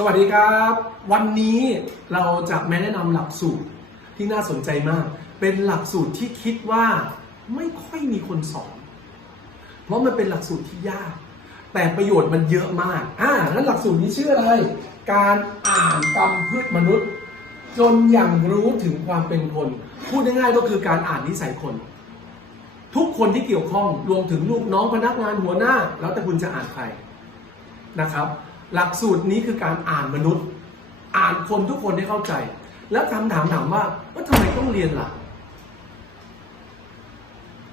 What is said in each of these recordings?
สวัสดีครับ วันนี้เราจะมาแนะนำหลักสูตรที่น่าสนใจมาก เป็นหลักสูตรที่คิดว่าไม่ค่อยมีคนสอน เพราะมันเป็นหลักสูตรที่ยาก แต่ประโยชน์มันเยอะมากอ่านั้นหลักสูตรนี้ชื่ออะไร การอ่านกรรมพืชมนุษย์ จนอย่างรู้ถึงความเป็นคน พูดง่ายๆก็คือการอ่านนิสัยคน ทุกคนที่เกี่ยวข้องรวมถึงลูกน้องพนักงานหัวหน้า แล้วแต่คุณจะอ่านใครนะครับ หลักสูตรนี้คือการอ่านมนุษย์ อ่านคนทุกคนให้เข้าใจ แล้วคำถามถามว่าว่าทำไมต้องเรียนล่ะ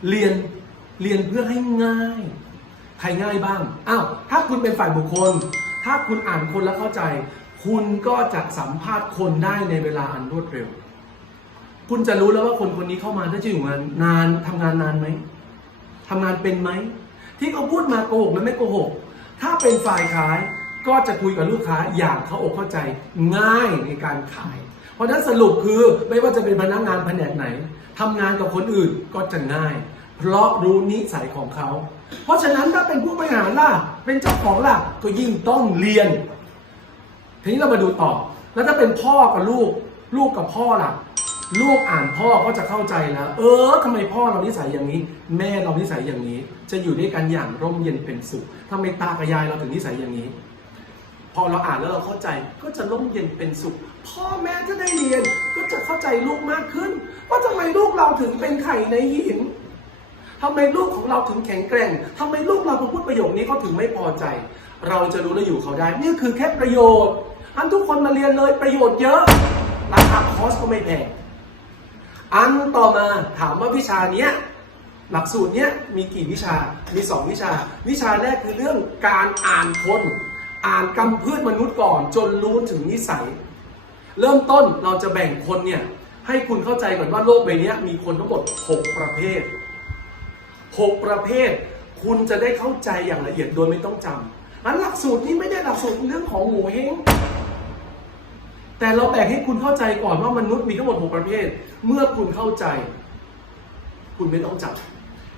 เรียนเรียนเพื่อให้ง่าย ใครง่ายบ้าง อ้าว ถ้าคุณเป็นฝ่ายบุคคล ถ้าคุณอ่านคนแล้วเข้าใจ คุณก็จะสัมภาษณ์คนได้ในเวลาอันรวดเร็ว คุณจะรู้แล้วว่าคนคนนี้เข้ามาถ้าจะอยู่งานนานทำงานนานไหมทำงานเป็นไหม ที่เขาพูดมาโกหกหรือไม่โกหก ถ้าเป็นฝ่ายขาย ก็จะคุยกับลูกค้าอย่างเข้าอกเข้าใจง่ายในการขาย เพราะนั้นสรุปคือไม่ว่าจะเป็นพนักงานแผนกไหนทำงานกับคนอื่นก็จะง่าย เพราะรู้นิสัยของเขา เพราะฉะนั้นถ้าเป็นผู้บริหารล่ะ เป็นเจ้าของล่ะ ก็ยิ่งต้องเรียน ทีนี้เรามาดูต่อ แล้วถ้าเป็นพ่อกับลูก ลูกกับพ่อล่ะ ลูกอ่านพ่อก็จะเข้าใจแล้ว เออทำไมพ่อเรานิสัยอย่างนี้ แม่เรานิสัยอย่างนี้ จะอยู่ด้วยกันอย่างร่มเย็นเป็นสุขทำไมตากับยายเราถึงนิสัยอย่างนี้ พอเราอ่านแล้วเราเข้าใจก็จะร่มเย็นเป็นสุข พ่อแม่จะได้เรียนก็จะเข้าใจลูกมากขึ้น ว่าทำไมลูกเราถึงเป็นไข่ในหินทำไมลูกของเราถึงแข็งแกร่งทำไมลูกเราพอพูดประโยคนี้เขาถึงไม่พอใจ เราจะรู้และอยู่เขาได้ นี่คือแค่ประโยชน์ อันทุกคนมาเรียนเลยประโยชน์เยอะ ราคาคอสก็ไม่แพง อันต่อมาถามว่าวิชาเนี้ยหลักสูตรเนี้ยมีกี่วิชา มี 2 วิชา วิชาแรกคือเรื่องการอ่านคน อ่านกำพืชมนุษย์ก่อน จนรู้ถึงนิสัย เริ่มต้นเราจะแบ่งคนเนี่ยให้คุณเข้าใจก่อนว่าโลกใบนี้มีคนทั้งหมด 6 ประเภท 6 ประเภท คุณจะได้เข้าใจอย่างละเอียดโดยไม่ต้องจำนั้นหลักสูตรนี้ไม่ได้หลักสูตรเรื่องของหมูเฮงแต่เราแบ่งให้คุณเข้าใจก่อนว่ามนุษย์มีทั้งหมด 6 ประเภท เมื่อคุณเข้าใจ คุณไม่ต้องจับ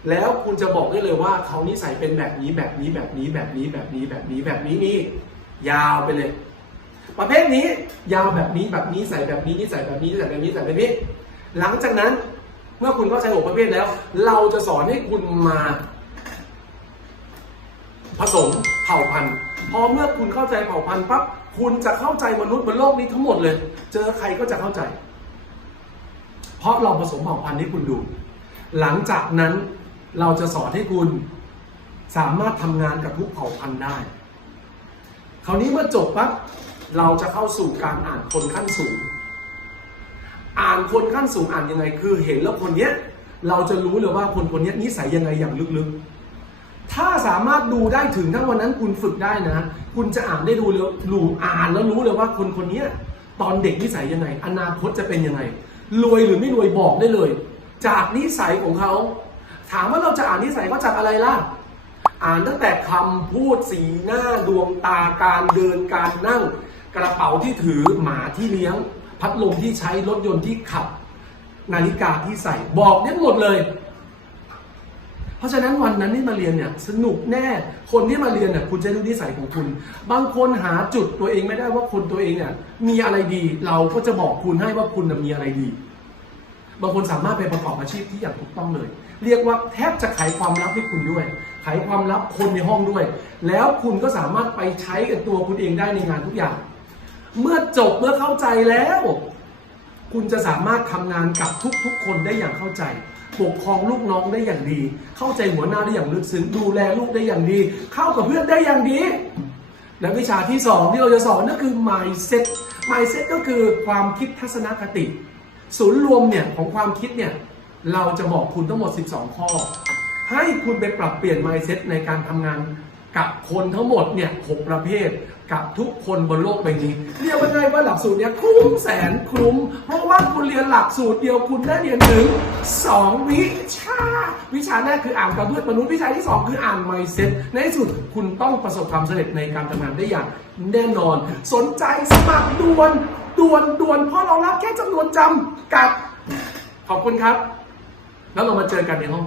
แล้วคุณจะบอกได้เลยว่าเขานิสัยเป็นแบบนี้แบบนี้แบบนี้แบบนี้แบบนี้แบบนี้แบบนี้นี่ยาวไปเลย ประเภทนี้ยาวแบบนี้แบบนี้ใส่แบบนี้นิสัยแบบนี้นิสัยแบบนี้ใส่แบบนี้ หลังจากนั้นเมื่อคุณเข้าใจหกประเภทแล้ว เราจะสอนให้คุณมา ผสมเผ่าพันธุ์พอเมื่อคุณเข้าใจเผ่าพันธุ์ปั๊บคุณจะเข้าใจมนุษย์บนโลกนี้ทั้งหมดเลย เจอใครก็จะเข้าใจ เพราะเราผสมเผ่าพันธุ์ให้คุณดู หลังจากนั้น เราจะสอนให้คุณสามารถทำงานกับทุกเผ่าพันธุ์ได้ คราวนี้เมื่อจบปั๊บเราจะเข้าสู่การอ่านคนขั้นสูง อ่านคนขั้นสูงอ่านยังไง คือเห็นแล้วคนเนี้ยเราจะรู้เลยว่าคนคนเนี้ยนิสัยยังไงอย่างลึกๆ ถ้าสามารถดูได้ถึงถ้าวันนั้นคุณฝึกได้นะ คุณจะอ่านได้ดูเลยรู้อ่านแล้วรู้เลยว่าคนคนเนี้ยตอนเด็กนิสัยยังไง อนาคตจะเป็นยังไง รวยหรือไม่รวยบอกได้เลย จากนิสัยของเขา ถามว่าเราจะอ่านนิสัยเขาจากอะไรล่ะ อ่านตั้งแต่คำพูดสีหน้าดวงตาการเดินการนั่ง กระเป๋าที่ถือหมาที่เลี้ยง พัดลมที่ใช้รถยนต์ที่ขับ นาฬิกาที่ใส่บอกได้หมดเลย เพราะฉะนั้นวันนั้นที่มาเรียนเนี่ยสนุกแน่ คนที่มาเรียนเนี่ยคุณจะรู้นิสัยของคุณ บางคนหาจุดตัวเองไม่ได้ว่าคนตัวเองเนี่ยมีอะไรดี เราก็จะบอกคุณให้ว่าคุณมีอะไรดี บางคนสามารถไปประกอบอาชีพที่อย่างถูกต้องเลย เรียกว่าแทบจะไขความลับให้คุณด้วย ไขความลับคนในห้องด้วย แล้วคุณก็สามารถไปใช้กับตัวคุณเองได้ในงานทุกอย่าง เมื่อจบเมื่อเข้าใจแล้ว คุณจะสามารถทำงานกับทุกๆ คนได้อย่างเข้าใจปกครองลูกน้องได้อย่างดี เข้าใจหัวหน้าได้อย่างลึกซึ้งดูแลลูกได้อย่างดี เข้ากับเพื่อนได้อย่างดีและวิชาที่สองที่เราจะสอนนั่นคือ mindset mindset ก็คือความคิดทัศนคติ ศูนย์รวมเนี่ยของความคิดเนี่ยเราจะบอกคุณทั้งหมด 12 ข้อ ให้คุณไปปรับเปลี่ยน mindset ในการทำงานกับคนทั้งหมดเนี่ยหประเภท กับทุกคนบนโลกใบนี้ เรียกว่าไงว่าหลักสูตรเนี่ยคุ้มแสนคุ้ม เพราะว่าคุณเรียนหลักสูตรเดียวคุณได้เรียนถึง 2 วิชา วิชาแรกคืออ่านกับเพื่อนมนุษย์วิชาที่ 2 คืออ่าน mindset ในที่สุดคุณต้องประสบความสำเร็จในการทำงานได้อย่างแน่นอน สนใจสมัครด่วน ด่วนด่วนเพราะเรารับแค่จำนวนจำกัด ขอบคุณครับ แล้วเรามาเจอกันในห้อง